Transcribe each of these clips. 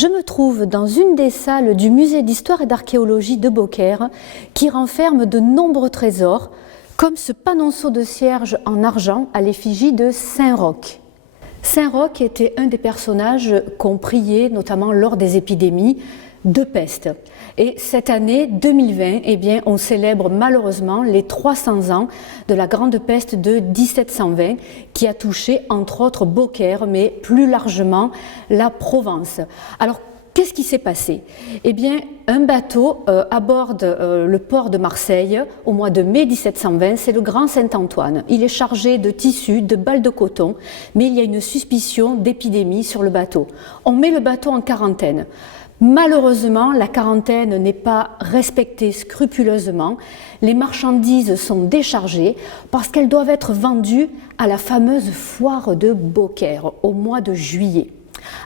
Je me trouve dans une des salles du musée d'histoire et d'archéologie de Beaucaire qui renferme de nombreux trésors, comme ce panonceau de cierge en argent à l'effigie de Saint-Roch. Saint-Roch était un des personnages qu'on priait notamment lors des épidémies de peste. Et cette année 2020, on célèbre malheureusement les 300 ans de la grande peste de 1720 qui a touché entre autres Beaucaire, mais plus largement la Provence. Alors, qu'est-ce qui s'est passé? Un bateau aborde le port de Marseille au mois de mai 1720, c'est le Grand Saint-Antoine. Il est chargé de tissus, de balles de coton, mais il y a une suspicion d'épidémie sur le bateau. On met le bateau en quarantaine. Malheureusement, la quarantaine n'est pas respectée scrupuleusement. Les marchandises sont déchargées parce qu'elles doivent être vendues à la fameuse foire de Beaucaire au mois de juillet.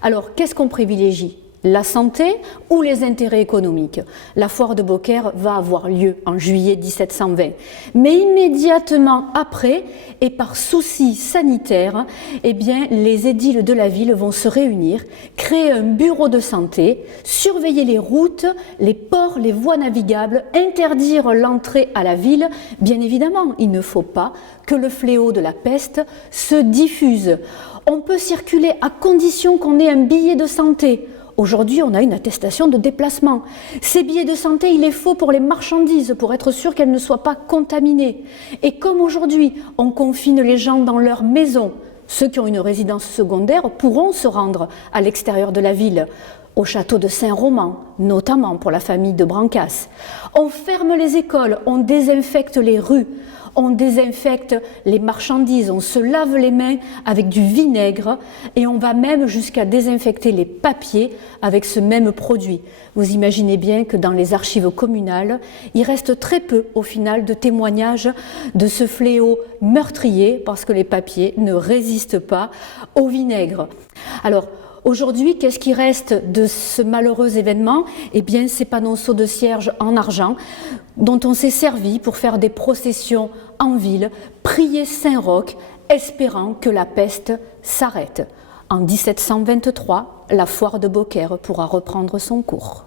Alors, qu'est-ce qu'on privilégie ? La santé ou les intérêts économiques? La foire de Beaucaire va avoir lieu en juillet 1720. Mais immédiatement après, et par souci sanitaire, les édiles de la ville vont se réunir, créer un bureau de santé, surveiller les routes, les ports, les voies navigables, interdire l'entrée à la ville. Bien évidemment, il ne faut pas que le fléau de la peste se diffuse. On peut circuler à condition qu'on ait un billet de santé. Aujourd'hui, on a une attestation de déplacement. Ces billets de santé, il est faux pour les marchandises, pour être sûr qu'elles ne soient pas contaminées. Et comme aujourd'hui, on confine les gens dans leur maison, ceux qui ont une résidence secondaire pourront se rendre à l'extérieur de la ville, au château de Saint-Roman, notamment pour la famille de Brancas. On ferme les écoles, on désinfecte les rues, on désinfecte les marchandises, on se lave les mains avec du vinaigre et on va même jusqu'à désinfecter les papiers avec ce même produit. Vous imaginez bien que dans les archives communales, il reste très peu au final de témoignages de ce fléau meurtrier parce que les papiers ne résistent pas au vinaigre. Alors, aujourd'hui, qu'est-ce qui reste de ce malheureux événement? Ces panonceaux de cierge en argent dont on s'est servi pour faire des processions en ville, prier Saint-Roch, espérant que la peste s'arrête. En 1723, la foire de Beaucaire pourra reprendre son cours.